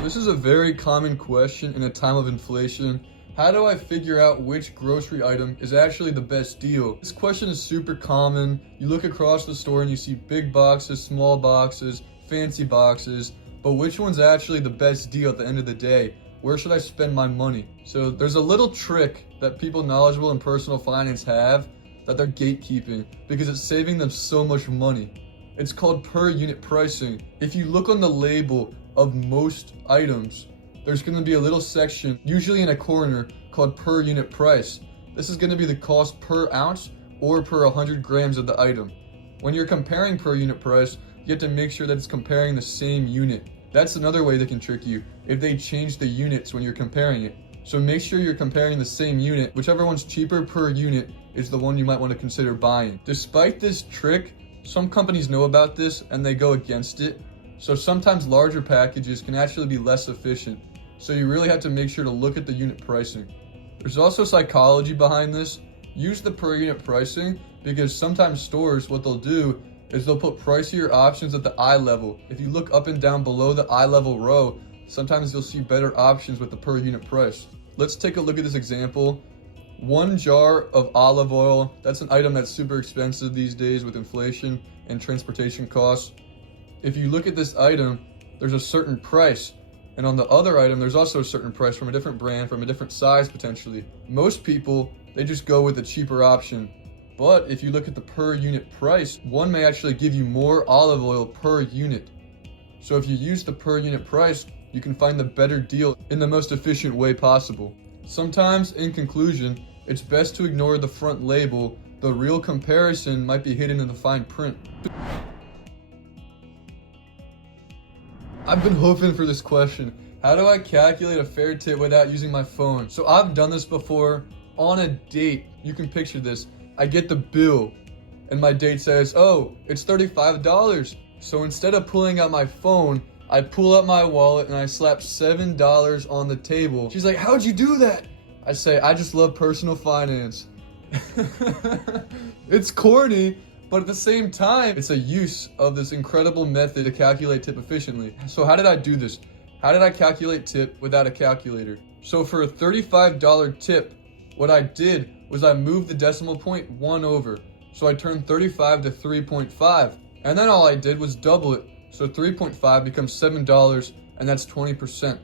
So this is a very common question in a time of inflation. How do I figure out which grocery item is actually the best deal? This question is super common. You look across the store and you see big boxes, small boxes, fancy boxes, but which one's actually the best deal at the end of the day? Where should I spend my money? So there's a little trick that people knowledgeable in personal finance have that they're gatekeeping because it's saving them so much money. It's called per unit pricing. If you look on the label of most items, there's going to be a little section, usually in a corner, called per unit price. This is going to be the cost per ounce or per 100 grams of the item. When you're comparing per unit price, you have to make sure that it's comparing the same unit. That's another way they can trick you, if they change the units when you're comparing it. So make sure you're comparing the same unit. Whichever one's cheaper per unit is the one you might want to consider buying. Despite this trick, some companies know about this and they go against it. So sometimes larger packages can actually be less efficient. So you really have to make sure to look at the unit pricing. There's also psychology behind this. Use the per unit pricing because sometimes stores, what they'll do is they'll put pricier options at the eye level. If you look up and down below the eye level row, sometimes you'll see better options with the per unit price. Let's take a look at this example. 1 jar of olive oil, that's an item that's super expensive these days with inflation and transportation costs. If you look at this item, there's a certain price. And on the other item, there's also a certain price from a different brand, from a different size potentially. Most people, they just go with the cheaper option. But if you look at the per unit price, one may actually give you more olive oil per unit. So if you use the per unit price, you can find the better deal in the most efficient way possible. Sometimes, in conclusion, it's best to ignore the front label. The real comparison might be hidden in the fine print. I've been hoping for this question. How do I calculate a fair tip without using my phone? So I've done this before on a date. You can picture this. I get the bill and my date says, oh, it's $35. So instead of pulling out my phone, I pull out my wallet and I slap $7 on the table. She's like, how'd you do that? I say, I just love personal finance. It's corny, but at the same time, it's a use of this incredible method to calculate tip efficiently. So how did I do this? How did I calculate tip without a calculator? So for a $35 tip, what I did was I moved the decimal point 1 over. So I turned 35 to 3.5. And then all I did was double it. So 3.5 becomes $7, and that's 20%.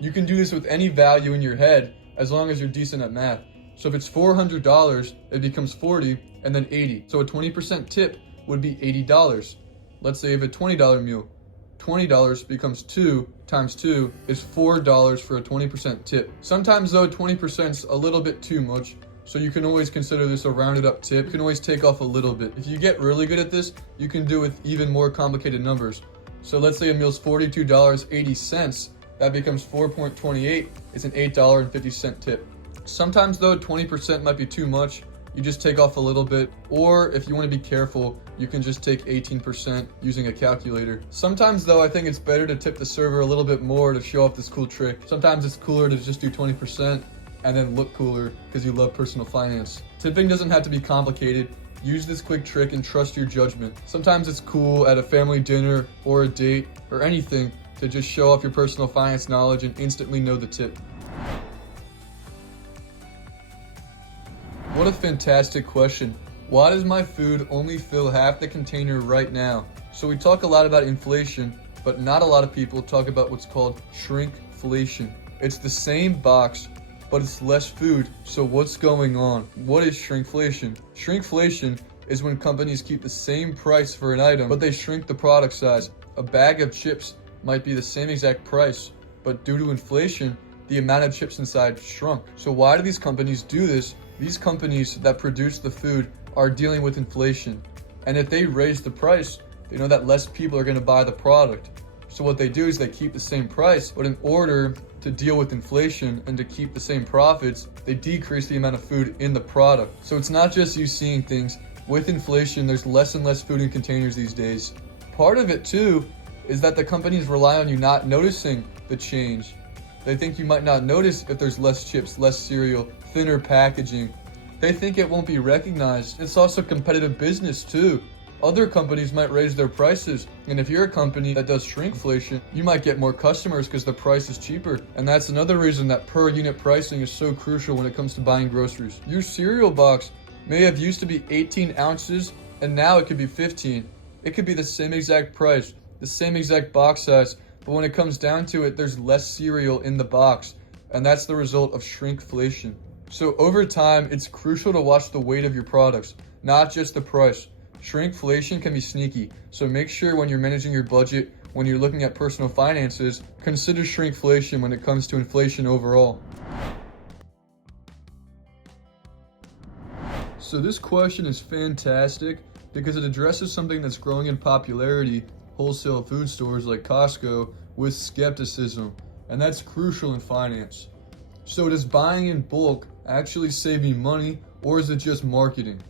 You can do this with any value in your head as long as you're decent at math. So if it's $400, it becomes 40 and then 80. So a 20% tip would be $80. Let's say if a $20 meal, $20 becomes 2 times 2 is $4 for a 20% tip. Sometimes though, 20% is a little bit too much. So you can always consider this a rounded up tip. You can always take off a little bit. If you get really good at this, you can do with even more complicated numbers. So let's say a meal's $42.80. That becomes 4.28. It's an $8.50 tip. Sometimes though, 20% might be too much. You just take off a little bit. Or if you want to be careful, you can just take 18% using a calculator. Sometimes though, I think it's better to tip the server a little bit more to show off this cool trick. Sometimes it's cooler to just do 20%. And then look cooler because you love personal finance. Tipping doesn't have to be complicated. Use this quick trick and trust your judgment. Sometimes it's cool at a family dinner or a date or anything to just show off your personal finance knowledge and instantly know the tip. What a fantastic question. Why does my food only fill half the container right now? So we talk a lot about inflation, but not a lot of people talk about what's called shrinkflation. It's the same box, but it's less food. So what's going on? What is shrinkflation? Shrinkflation is when companies keep the same price for an item, but they shrink the product size. A bag of chips might be the same exact price, but due to inflation, the amount of chips inside shrunk. So why do these companies do this? These companies that produce the food are dealing with inflation. And if they raise the price, they know that less people are going to buy the product. So what they do is they keep the same price, but in order to deal with inflation and to keep the same profits, they decrease the amount of food in the product. So it's not just you seeing things. With inflation, there's less and less food in containers these days. Part of it too is that the companies rely on you not noticing the change. They think you might not notice if there's less chips, less cereal, thinner packaging. They think it won't be recognized. It's also competitive business too. Other companies might raise their prices, and if you're a company that does shrinkflation, you might get more customers because the price is cheaper. And that's another reason that per unit pricing is so crucial when it comes to buying groceries. Your cereal box may have used to be 18 ounces, and now it could be 15. It could be the same exact price, the same exact box size, but when it comes down to it, there's less cereal in the box, and that's the result of shrinkflation. So over time, it's crucial to watch the weight of your products, not just the price. Shrinkflation can be sneaky, so make sure when you're managing your budget, when you're looking at personal finances, consider shrinkflation when it comes to inflation overall. So this question is fantastic because it addresses something that's growing in popularity, wholesale food stores like Costco, with skepticism, and that's crucial in finance. So does buying in bulk actually save me money, or is it just marketing?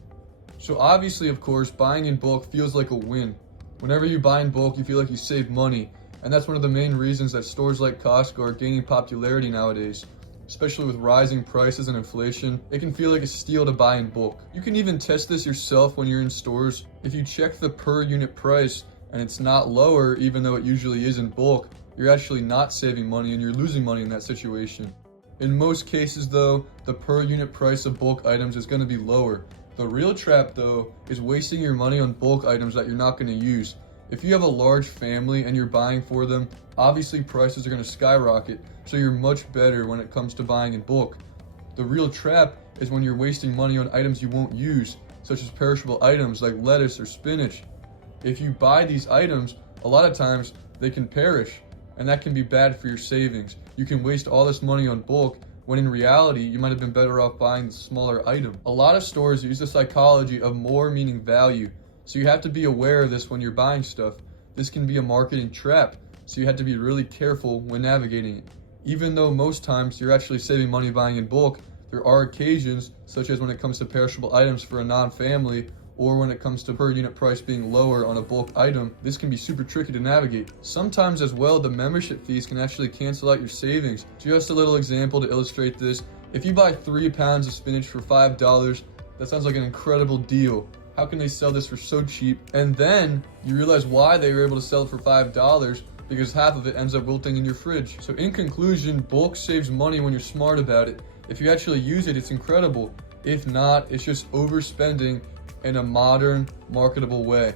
So obviously, of course, buying in bulk feels like a win. Whenever you buy in bulk, you feel like you save money, and that's one of the main reasons that stores like Costco are gaining popularity nowadays. Especially with rising prices and inflation, it can feel like a steal to buy in bulk. You can even test this yourself when you're in stores. If you check the per unit price and it's not lower, even though it usually is in bulk, you're actually not saving money and you're losing money in that situation. In most cases though, the per unit price of bulk items is going to be lower. The real trap though is wasting your money on bulk items that you're not going to use. If you have a large family and you're buying for them, obviously prices are going to skyrocket, so you're much better when it comes to buying in bulk. The real trap is when you're wasting money on items you won't use, such as perishable items like lettuce or spinach. If you buy these items, a lot of times they can perish, and that can be bad for your savings. You can waste all this money on bulk when in reality you might have been better off buying the smaller item. A lot of stores use the psychology of more meaning value, so you have to be aware of this when you're buying stuff. This can be a marketing trap, so you have to be really careful when navigating it. Even though most times you're actually saving money buying in bulk, there are occasions, such as when it comes to perishable items for a non-family, or when it comes to per unit price being lower on a bulk item, this can be super tricky to navigate. Sometimes as well, the membership fees can actually cancel out your savings. Just a little example to illustrate this. If you buy 3 pounds of spinach for $5, that sounds like an incredible deal. How can they sell this for so cheap? And then you realize why they were able to sell it for $5, because half of it ends up wilting in your fridge. So in conclusion, bulk saves money when you're smart about it. If you actually use it, it's incredible. If not, it's just overspending in a modern, marketable way.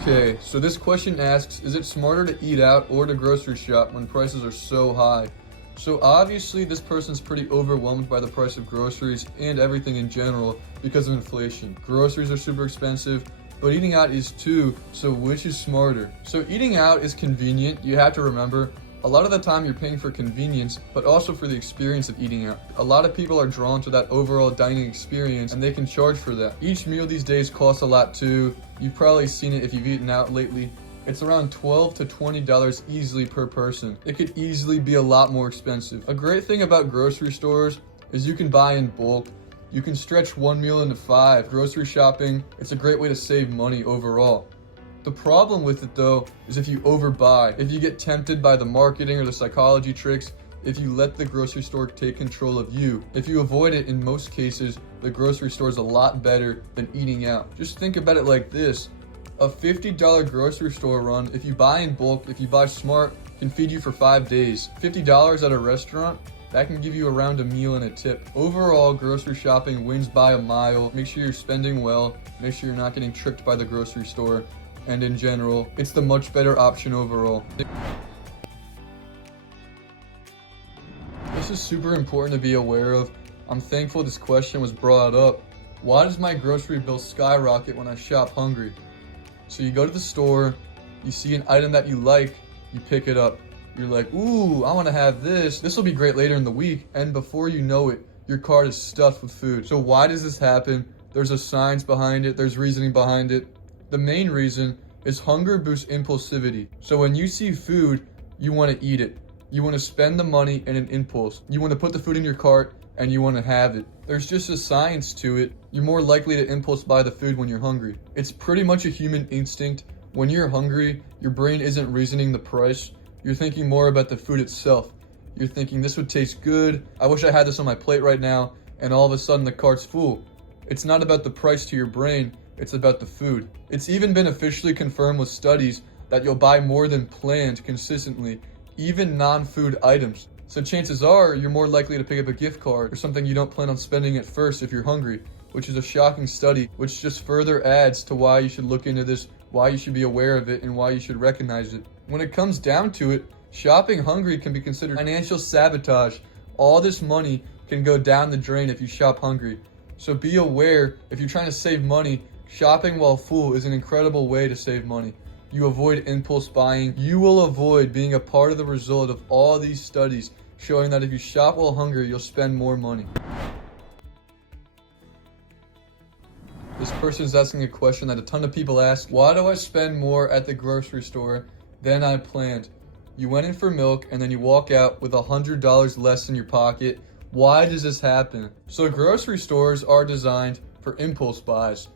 Okay, so this question asks, is it smarter to eat out or to grocery shop when prices are so high? So obviously this person's pretty overwhelmed by the price of groceries and everything in general because of inflation. Groceries are super expensive, but eating out is too, so which is smarter? So eating out is convenient. You have to remember, a lot of the time you're paying for convenience, but also for the experience of eating out. A lot of people are drawn to that overall dining experience and they can charge for that. Each meal these days costs a lot too. You've probably seen it if you've eaten out lately. It's around $12 to $20 easily per person. It could easily be a lot more expensive. A great thing about grocery stores is you can buy in bulk. You can stretch one meal into 5. Grocery shopping, it's a great way to save money overall. The problem with it though is if you overbuy, if you get tempted by the marketing or the psychology tricks, if you let the grocery store take control of you. If you avoid it, in most cases, the grocery store is a lot better than eating out. Just think about it like this. A $50 grocery store run, if you buy in bulk, if you buy smart, can feed you for 5 days. $50 at a restaurant, that can give you around a meal and a tip. Overall, grocery shopping wins by a mile. Make sure you're spending well. Make sure you're not getting tricked by the grocery store. And in general, it's the much better option overall. This is super important to be aware of. I'm thankful this question was brought up. Why does my grocery bill skyrocket when I shop hungry? So you go to the store, you see an item that you like, you pick it up. You're like, ooh, I want to have this. This will be great later in the week. And before you know it, your cart is stuffed with food. So why does this happen? There's a science behind it. There's reasoning behind it. The main reason is hunger boosts impulsivity. So when you see food, you want to eat it. You want to spend the money in an impulse. You want to put the food in your cart and you want to have it. There's just a science to it. You're more likely to impulse buy the food when you're hungry. It's pretty much a human instinct. When you're hungry, your brain isn't reasoning the price. You're thinking more about the food itself. You're thinking, this would taste good. I wish I had this on my plate right now. And all of a sudden the cart's full. It's not about the price to your brain, it's about the food. It's even been officially confirmed with studies that you'll buy more than planned consistently, even non-food items. So chances are you're more likely to pick up a gift card or something you don't plan on spending at first if you're hungry, which is a shocking study, which just further adds to why you should look into this, why you should be aware of it, and why you should recognize it. When it comes down to it, shopping hungry can be considered financial sabotage. All this money can go down the drain if you shop hungry. So be aware, if you're trying to save money, shopping while full is an incredible way to save money. You avoid impulse buying. You will avoid being a part of the result of all these studies showing that if you shop while hungry, you'll spend more money. This person is asking a question that a ton of people ask. Why do I spend more at the grocery store than I planned? You went in for milk and then you walk out with $100 less in your pocket. Why does this happen? So grocery stores are designed for impulse buys.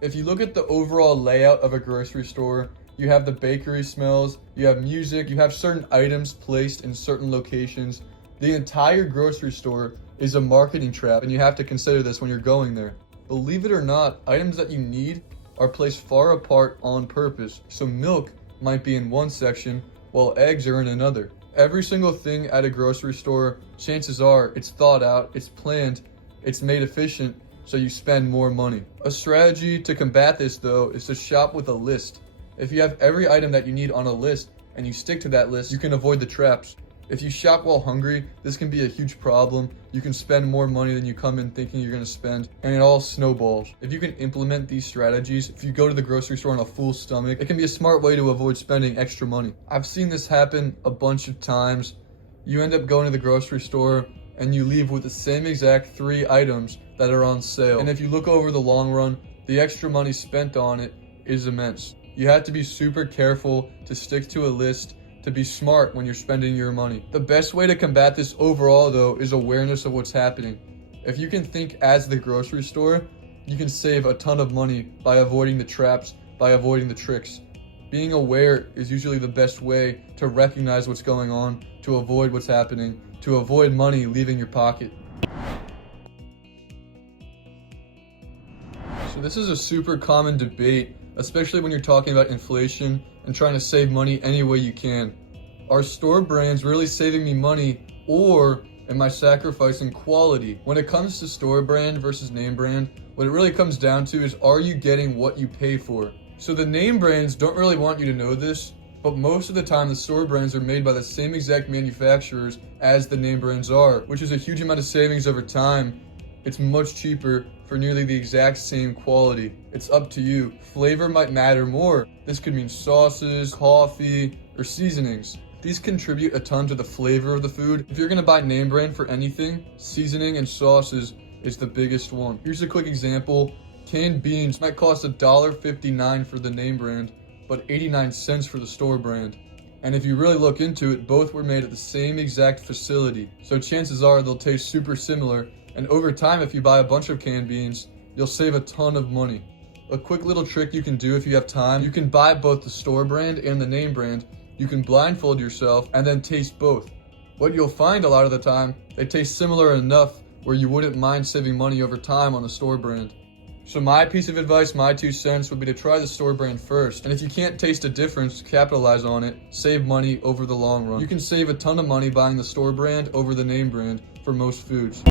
If you look at the overall layout of a grocery store, you have the bakery smells, you have music, you have certain items placed in certain locations. The entire grocery store is a marketing trap, and you have to consider this when you're going there. Believe it or not, items that you need are placed far apart on purpose. So milk might be in one section, while eggs are in another. Every single thing at a grocery store, chances are it's thought out, it's planned, it's made efficient, so you spend more money. A strategy to combat this, though, is to shop with a list. If you have every item that you need on a list and you stick to that list, you can avoid the traps. If you shop while hungry, this can be a huge problem. You can spend more money than you come in thinking you're going to spend, and it all snowballs. If you can implement these strategies, if you go to the grocery store on a full stomach, it can be a smart way to avoid spending extra money. I've seen this happen a bunch of times. You end up going to the grocery store and you leave with the same exact 3 items that are on sale. And if you look over the long run, the extra money spent on it is immense. You have to be super careful to stick to a list, to be smart when you're spending your money. The best way to combat this overall, though, is awareness of what's happening. If you can think as the grocery store, you can save a ton of money by avoiding the traps, by avoiding the tricks. Being aware is usually the best way to recognize what's going on, to avoid what's happening, to avoid money leaving your pocket. So this is a super common debate, especially when you're talking about inflation and trying to save money any way you can. Are store brands really saving me money, or am I sacrificing quality? When it comes to store brand versus name brand, what it really comes down to is, are you getting what you pay for? So the name brands don't really want you to know this, but most of the time the store brands are made by the same exact manufacturers as the name brands are, which is a huge amount of savings over time. It's much cheaper for nearly the exact same quality. It's up to you. Flavor might matter more. This could mean sauces, coffee, or seasonings. These contribute a ton to the flavor of the food. If you're gonna buy name brand for anything, seasoning and sauces is the biggest one. Here's a quick example. Canned beans might cost $1.59 for the name brand, but 89 cents for the store brand. And if you really look into it, both were made at the same exact facility. So chances are they'll taste super similar. And over time, if you buy a bunch of canned beans, you'll save a ton of money. A quick little trick you can do if you have time, you can buy both the store brand and the name brand. You can blindfold yourself and then taste both. What you'll find a lot of the time, they taste similar enough where you wouldn't mind saving money over time on the store brand. So my piece of advice, my 2 cents, would be to try the store brand first. And if you can't taste a difference, capitalize on it, save money over the long run. You can save a ton of money buying the store brand over the name brand for most foods.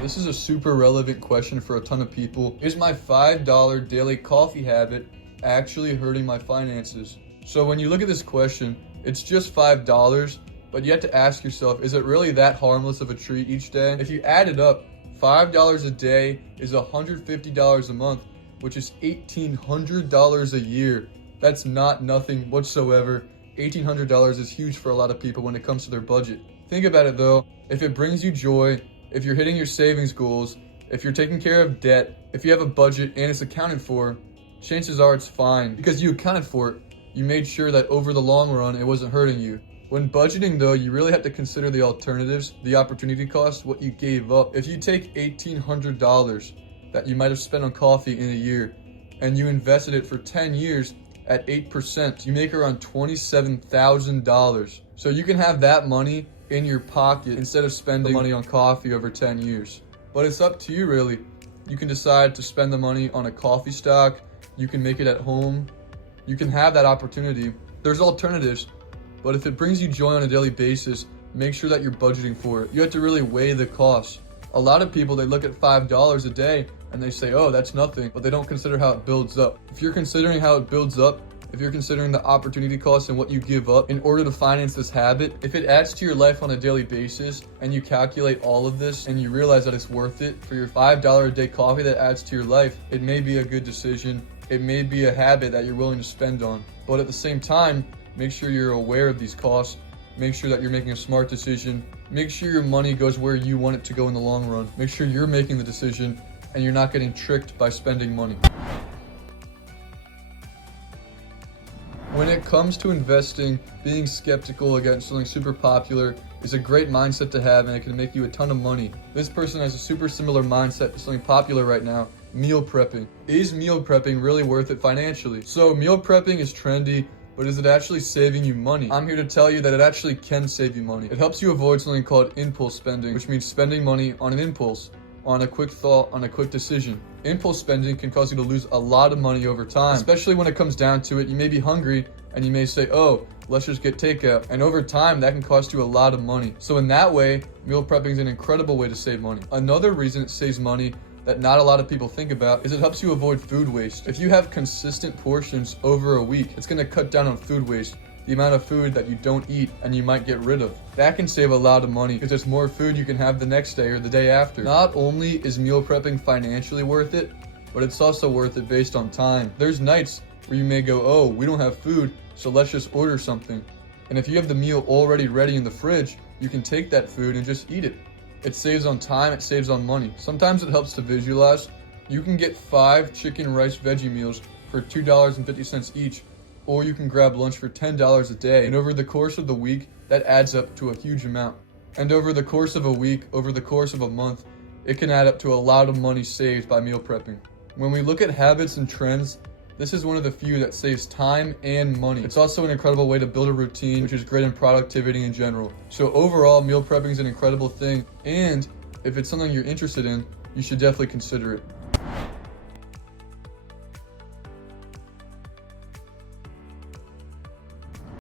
This is a super relevant question for a ton of people. Is my $5 daily coffee habit actually hurting my finances? So when you look at this question, it's just $5, but you have to ask yourself, is it really that harmless of a treat each day? If you add it up, $5 a day is $150 a month, which is $1,800 a year. That's not nothing whatsoever. $1,800 is huge for a lot of people when it comes to their budget. Think about it though, if it brings you joy, if you're hitting your savings goals, if you're taking care of debt, if you have a budget and it's accounted for, chances are it's fine. Because you accounted for it, you made sure that over the long run it wasn't hurting you. When budgeting though, you really have to consider the alternatives, the opportunity cost, what you gave up. If you take $1,800 that you might have spent on coffee in a year and you invested it for 10 years at 8%, you make around $27,000. So you can have that money in your pocket instead of spending money on coffee over 10 years. But it's up to you, really. You can decide to spend the money on a coffee stock. You can make it at home. You can have that opportunity. There's alternatives, but if it brings you joy on a daily basis, make sure that you're budgeting for it. You have to really weigh the costs. A lot of people, they look at $5 a day and they say, oh, that's nothing, but they don't consider how it builds up. If you're considering how it builds up, if you're considering the opportunity cost and what you give up in order to finance this habit, if it adds to your life on a daily basis and you calculate all of this and you realize that it's worth it for your $5 a day coffee that adds to your life, it may be a good decision. It may be a habit that you're willing to spend on. But at the same time, make sure you're aware of these costs. Make sure that you're making a smart decision. Make sure your money goes where you want it to go in the long run. Make sure you're making the decision and you're not getting tricked by spending money. When it comes to investing, being skeptical against something super popular is a great mindset to have, and it can make you a ton of money. This person has a super similar mindset to something popular right now, meal prepping. Is meal prepping really worth it financially? So meal prepping is trendy, but is it actually saving you money? I'm here to tell you that it actually can save you money. It helps you avoid something called impulse spending, which means spending money on an impulse, on a quick thought, on a quick decision. Impulse spending can cause you to lose a lot of money over time, especially when it comes down to it. You may be hungry and you may say, oh, let's just get takeout. And over time, that can cost you a lot of money. So in that way, meal prepping is an incredible way to save money. Another reason it saves money that not a lot of people think about is it helps you avoid food waste. If you have consistent portions over a week, it's gonna cut down on food waste, the amount of food that you don't eat and you might get rid of. That can save a lot of money because there's more food you can have the next day or the day after. Not only is meal prepping financially worth it, but it's also worth it based on time. There's nights where you may go, oh, we don't have food, so let's just order something. And if you have the meal already ready in the fridge, you can take that food and just eat it. It saves on time, it saves on money. Sometimes it helps to visualize. You can get 5 chicken rice veggie meals for $2.50 each, or you can grab lunch for $10 a day. And over the course of the week, that adds up to a huge amount. And over the course of a week, over the course of a month, it can add up to a lot of money saved by meal prepping. When we look at habits and trends, this is one of the few that saves time and money. It's also an incredible way to build a routine, which is great in productivity in general. So overall, meal prepping is an incredible thing. And if it's something you're interested in, you should definitely consider it.